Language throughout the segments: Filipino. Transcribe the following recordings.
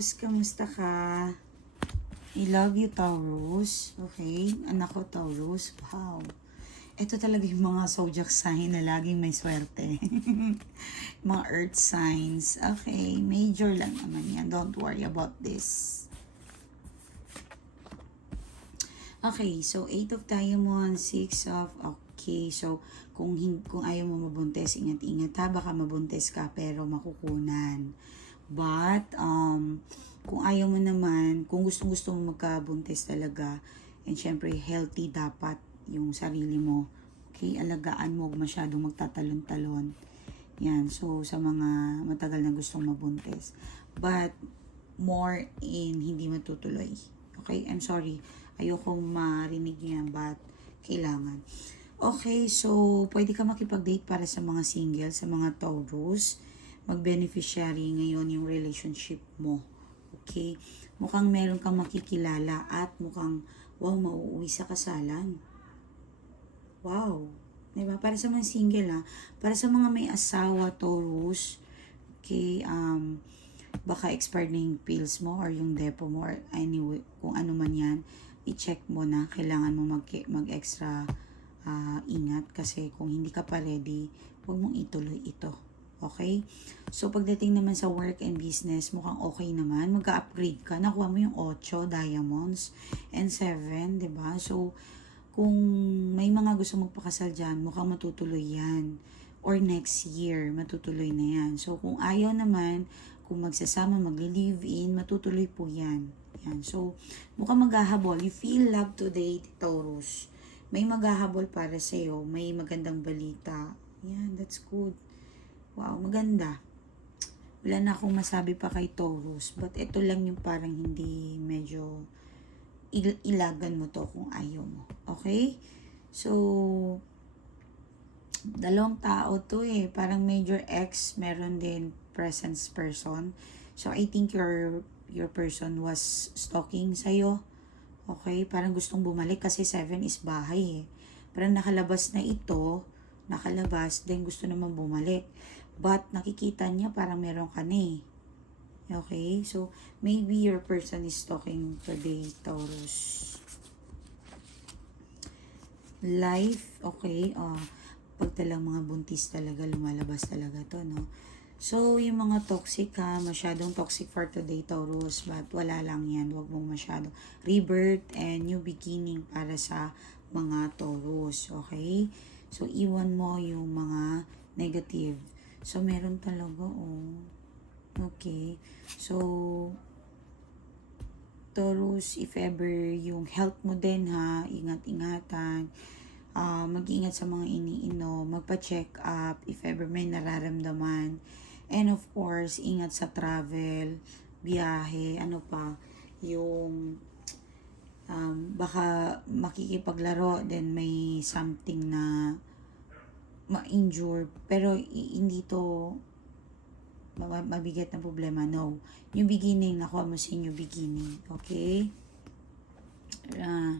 Taurus, kamusta ka? I love you, Taurus. Okay? Anak ko, Taurus. Wow. Ito talaga yung mga zodiac sign na laging may swerte. mga earth signs. Okay, major lang naman yan. Don't worry about this. Okay, so 8 of diamonds, 6 of, okay, so kung, kung ayaw mo mabuntis, ingat-ingat ha, baka mabuntis ka pero makukunan. But, um, kung ayaw mo naman, kung gusto-gusto mo magkabuntis talaga, and syempre healthy dapat yung sarili mo. Okay, alagaan mo, huwag masyadong magtatalon-talon. Yan, so sa mga matagal na gustong mabuntis. But, more in hindi matutuloy. Okay, I'm sorry. Ayoko marinig yan, but kailangan. Okay, so pwede ka makipag-date para sa mga single, sa mga Taurus. Mag-beneficiary ngayon yung relationship mo. Okay? Mukhang meron kang makikilala at mukhang, wow, mauuwi sa kasalan. Wow. Diba? Para sa mga single ha. Para sa mga may asawa, Taurus. Okay, um, baka expired na yung pills mo or yung depo mo or anyway, kung ano man yan, i-check mo na. Kailangan mo mag, mag-extra ah, ingat kasi kung hindi ka pa ready, huwag mong ituloy ito. Okay? So, pagdating naman sa work and business, mukhang okay naman. Magka-upgrade ka. Nakuha mo yung 8 diamonds and 7, di ba? So, kung may mga gusto magpakasal dyan, mukhang matutuloy yan. Or next year, matutuloy na yan. So, kung ayaw naman, kung magsasama, magli-live-in, matutuloy po yan. Yan. So, mukhang maghahabol. You feel love today, Taurus. May maghahabol para sa'yo. May magandang balita. Yan, that's good. Wow, maganda. Wala na akong masabi pa kay Taurus. But ito lang yung parang hindi medyo il- ilagan mo to kung ayaw mo. Okay? So, dalawang tao to eh. Parang major X, meron din presence person. So, I think your your person was stalking sa'yo. Okay? Parang gustong bumalik kasi 7 is bahay eh. Parang nakalabas na ito, nakalabas, then gusto naman bumalik. But nakikita niya parang meron ka na eh. Okay? So, maybe your person is talking today, Taurus. Life, okay. Uh, pag talang mga buntis talaga, lumalabas talaga to, no? So, yung mga toxic ha, masyadong toxic for today, Taurus. But wala lang yan, wag mong masyado. Rebirth and new beginning para sa mga Taurus, okay? So, iwan mo yung mga negative. So, meron talaga, oh. Okay. So, Taurus, if ever yung health mo din ha, ingat-ingatan. Ah, mag-ingat sa mga iniinom, magpa-check up if ever may nararamdaman. And of course, ingat sa travel, biyahe, ano pa, yung um, baka makikipaglaro, then may something na ma-injure. Pero hindi to ma- mabigat na problema. No. Yung beginning, nakuha mo sa new beginning. Okay? Ah,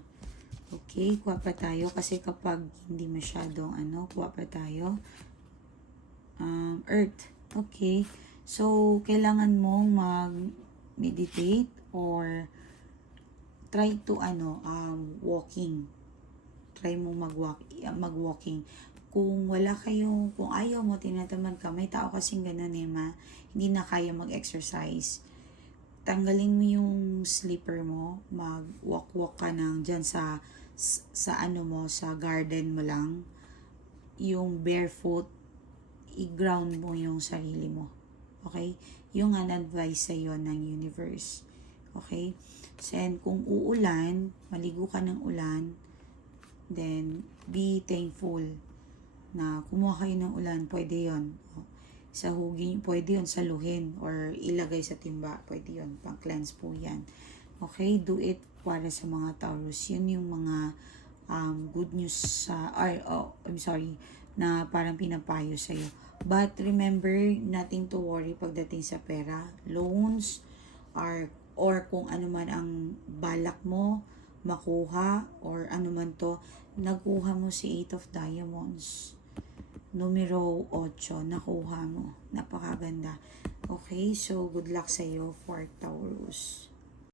okay, kuha pa tayo. Kasi kapag hindi masyadong ano, kuha pa tayo. Um, earth. Okay. So, kailangan mong mag-meditate or try to ano, um, walking. Try mong mag-walk, mag-walking. Kung wala kayo, kung ayaw mo, tinatamad ka, may tao kasing ganun eh, ma, hindi na kaya mag-exercise. Tanggalin mo yung slipper mo, mag-walk-walk ka nang dyan sa, sa ano mo, sa garden mo lang. Yung barefoot, i-ground mo yung sarili mo. Okay? Yung an advice sa'yo ng universe. Okay? And kung uulan, maligo ka ng ulan, then be thankful na kumuha kayo ng ulan, pwede yon Sa hugin, pwede yon saluhin or ilagay sa timba, pwede yon pang cleanse po yan. Okay, do it para sa mga Taurus. Yun yung mga um, good news sa, or, oh, I'm sorry, na parang pinapayo sa'yo. But remember, nothing to worry pagdating sa pera. Loans, or, or kung ano man ang balak mo, makuha, or ano man to, nakuha mo si 8 of Diamonds numero 8, nakuha mo. Napakaganda. Okay, so good luck sa'yo for Taurus.